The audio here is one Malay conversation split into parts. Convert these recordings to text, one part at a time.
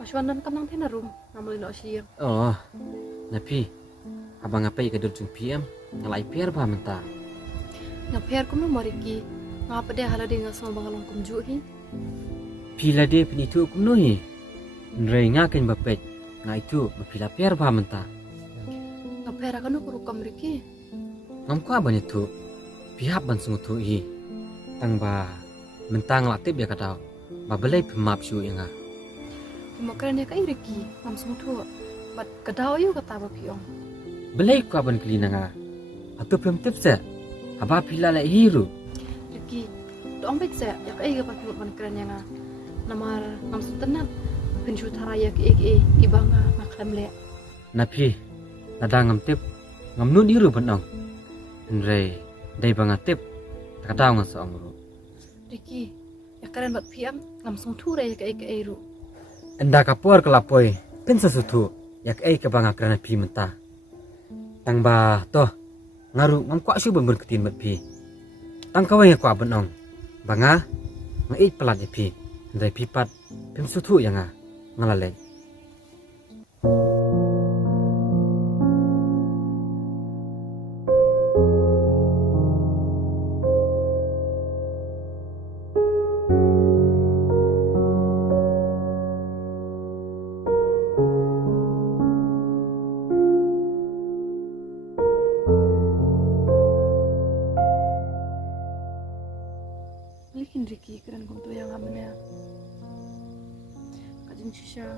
Maswanan kamang tenarum ngamulin osyir. Oh, napi, abang apa ikadul jung PM ngalai piar ba menta. Ngaper kum mariki ngapa deh hala deh ngasong bangalong kum juhi. Pila de pinitu kum nuhi. Nrei ngaken bapet nga itu mapila piar ba menta. Ngaper akan aku rukam riki. Ngam ko abang itu pihak ban sungu tu i. Tang ba mentang latip ya katau. Ba belai pemap syu yang nga. Kemakaran ya kai riki langsung tu. Bat kedau yu kata apa piong. Belai ko abang kelina nga. Atu pem tip se. Aba pila lai hiru. Riki doang baik saya ya kai apa piong ban keren yang nga. Namar langsung tenat. Penju taraya ke ibanga maklam le. Napi, nada ngam tip ngam nun hiru benong. Nrei dai bang tip takadau nga sa angru. Riki ya keren bat piam langsung tu raya ke ru. Enda kapur kelapoi pin sesuatu yak ke bang akrana pi menta. Tang ba toh ngaru ngam kwa syu bembur ketin mat pi. Tang kawai kwa benong. Banga ngai pelat ya pi. Ndai pipat pim sutu yang ngalaleng. Likin Riki keren kum tu yang amanya. Kajing shisha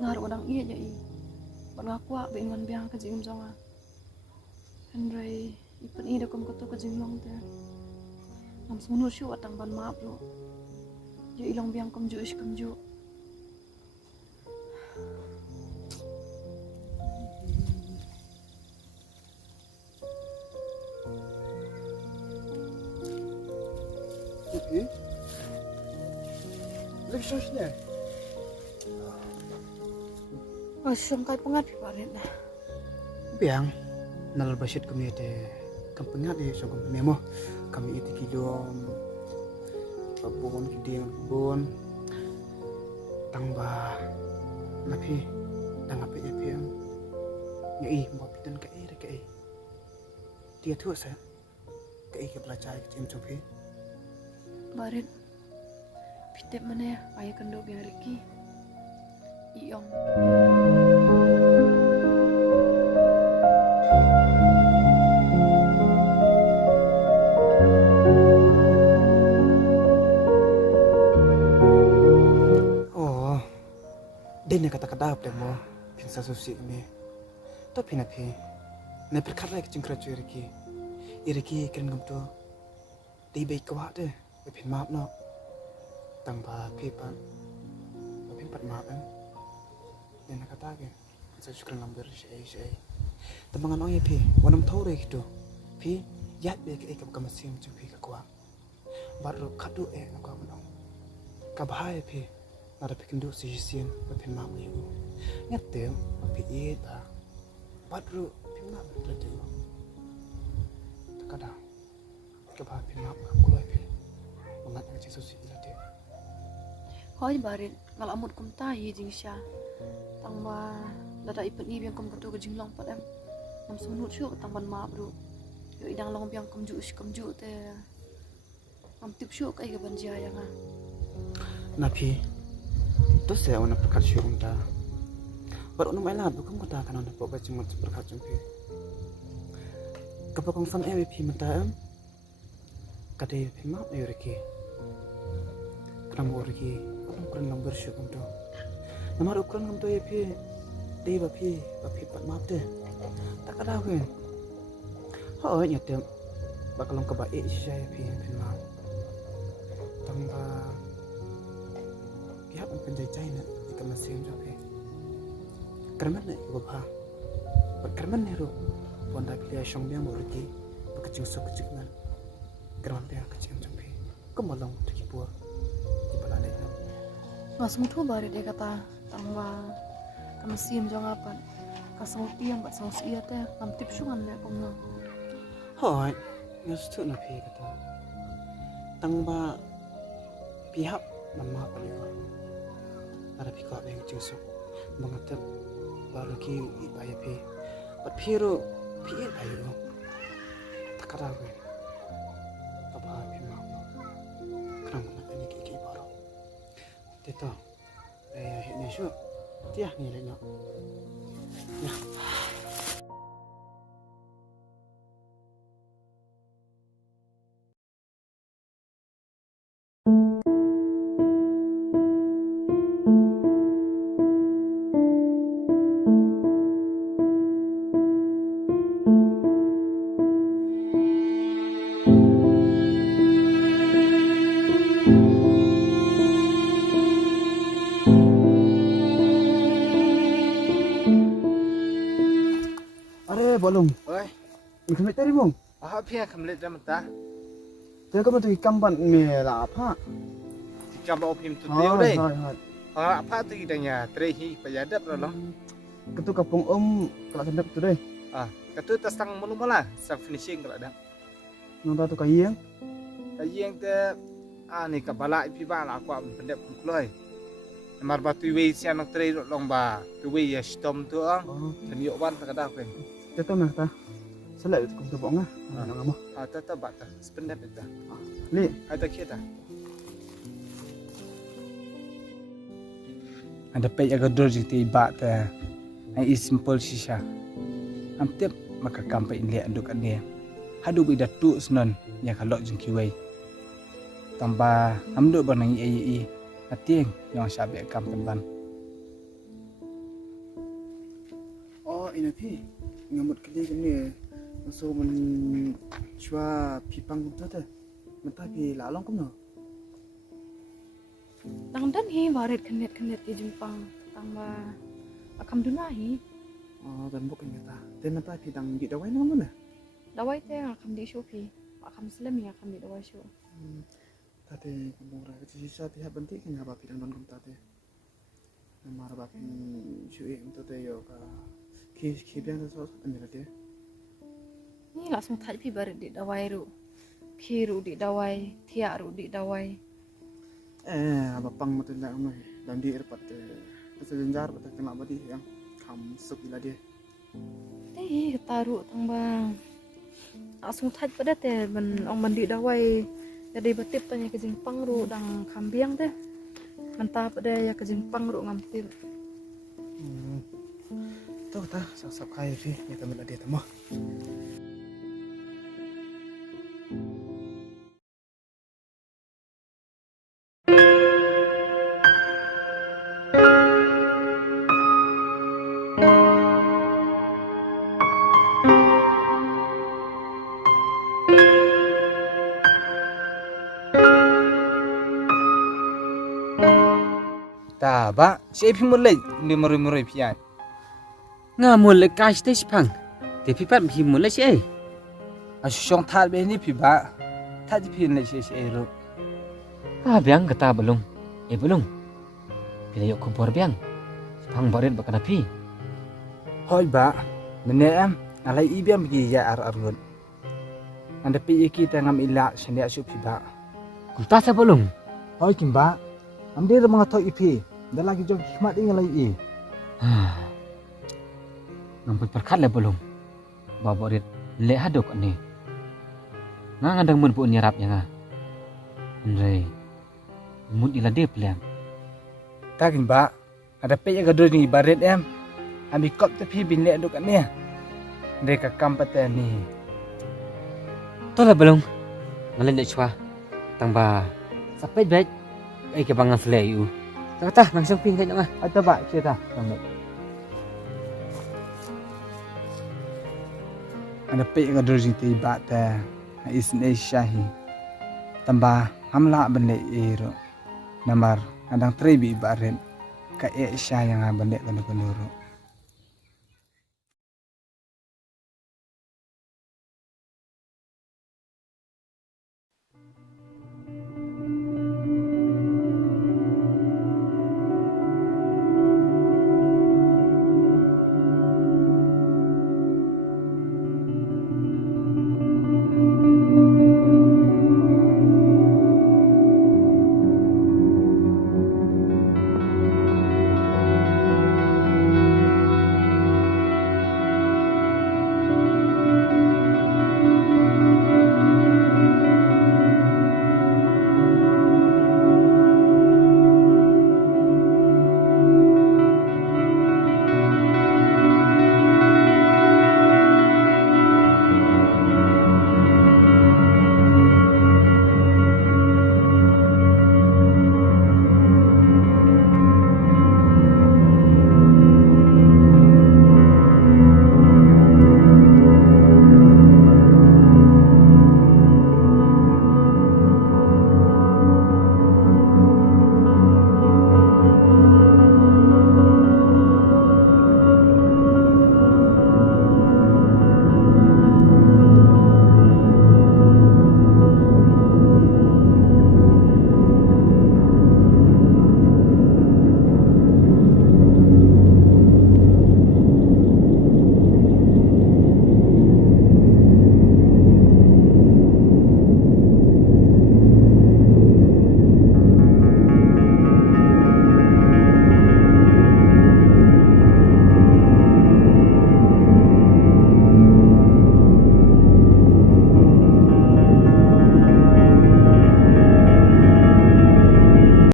ngaruh orang iya jadi. Berlaku ak dengan biang kajing zonga. Henry ipan ida kum katu kajing long teh. Nam semua syu atang ban maaf lo. Jadi ilang biang kum ju ish kum ju. Okay. Lagi sosnya. Asyong kai pengat piparin nah. Biang nalal basit kami ada kampengat di so kami mo kami itu kilo babon kiding babon tangba napi tangap ya biang nyai mau pitan ke dia tu saya ke belajar ke tim coba Barit pitep mana ya ayah kendo biang Riki. Iong. oh dia ni kata-kata apa mo pinsa susi ni tapi napi napi kerja ke cingkra cuy Riki keren kamu tu dia baik kau ada pin maaf no tambah pipan pat maaf kan dia nak kata ke saya suka lamber saya temangan orang pi wanam tahu deh gitu pi ya be ke ke mesin cuci ke kuah baru kado nak kuah menong kabahaya pi nada pikin do sisian pin maaf ni ngetem pi eta baru pin maaf lede takada kabah pin maaf kulai pi Mangat ang susi ila dia. Hoi barit ngalamut kum tahi jing sya. Tangba lada ipat ni biang kum katu ke jing long pat em. Nam semenut syu tang ban maaf ru. Yo idang long biang kum ju te. Nam tip syu kai ke ban jaya nga. Napi tu saya ona perkat syu unta. Baru ona mai lat bukum kata kan ona pok bacing mat perkat jumpi. Kapakong san pi mata em. Kadai pi maaf yo Riki. Kenapa Riki? Orang kurang lamber syu kamu tu. Nama ukuran kamu tu ya pi. Dia bapi pat maaf deh. Tak ada apa. Oh nyetem. Bakal long kebaik saya pi maaf. Tambah. Kiap penjajah nak jika masih sampai. Kerana nak ibu kerana ni ru. Ponda pilih syong biang Riki. Bekecing sok kecingan. Kerana dia kecing sampai. Kemalong terkipur. Langsung tu barit dia kata tangba kamesin jong apa. Kasang tiang bat sang sia teh nam tip syungan le kum no. Hoi, ngestu napi kata. Tangba pihak nama apa ni? ada pika yang jengsu mengatap baru ki ipaya pi bat piru pi payu tak ada gue apa pi mau kerang nak ini ki baru teto ini syu tiah ni lena ya are bolong Oi, Ikan tadi mong, pia kamlet dah mentah. dia kamu tu ikan ban merah apa? Jika bawa pim tu dia deh. hai. Apa tu kitanya? Terehi payadap lah. Ketu kapung kalau sendap tu deh. Katu tas tang mulu malah, sang finishing kalau ada. Nonton tu kayang. Yang te, ni kabala ipi bala aku pendek kulai. Namar batu wei sian nak terei long ba, tu wei ya stom tu Oh, dan yuk wan tak ada apa. dia tu nak ta. Selai tu kamu tu bong ah. Nak ngamo. Tetap bata, sependek itu. Li, Ada kita. Ada pay agak dor jiti bat ai simple sisa. Amtep maka kampai ini anduk ane. Hadu bida tu senon ya kalau jengkiwai. Tambah amdo banang ai atieng yang sabe kampen ban. oh ini pi. Ngamut kini. So men cua pipang tu tu. Mentah pi lalong kamu. Tang dan hi barit kenet di Jepang tambah akam dunahi Oh, dan bukan kata. Dan mentah pi dang di dawai nama mana? dawai teh akam di shopi akam selam ya akam di dawai show Tadi kamu rasa sisa tiap bentik kan apa pi dan kamu tadi. Nama apa pi cuy untuk tu yo ka. Ki biang tu sos ane dia. ni langsung thaj pi barit di dawai ru khiru di dawai thia ru di dawai Apa pang matu nak kamu dan di erpat sejenjar betul kena badi yang kamu sup ila dia. teh taru tang bang langsung thaj pada teh ben ong mandi dawai jadi betip tanya ke Jepang ru dang kambiang teh mentah pada ya ke Jepang ru ngamtil Tahu tak sap kaya pi ya kami dia temu. Ba, si pi mulai ni murai pian. Ngamul le kai stage pang. Te pipat pi mul le si. Asyong thal be ni pi ba. Thal pi ni si ro. Biang kata belum. Belum. Bila yuk kumpul biang. Pang barit bakana pi. Hoi ba, menem alai ibiam gi ya arun. Anda pi kita ngam ila sendia su pi ba. Kulta sa belum. Hoi kimba, amde ro mga to ipi. Dah lagi jom hikmat ini lagi. Nampai perkat le belum. Bawa barit le hadok ni. Ngadang mun pu nyerap yang ah. Andre. Mut ila de plan. Takin ba, ada pe ya gadur ni baret em. Ami kop tepi bin le duk ni. Mereka kampat ni. Tola belum. Ngalen de chwa. Tangba. Sampai baik. Ke bangang selai u. Kata langsung ping kaya ngah. Atau ba kita kamu. Ada pe ya gadur ni ba ta. Isne syahi. Tambah hamla bende iro. Namar adang trebi baret. Ka syah yang bende kana penuru.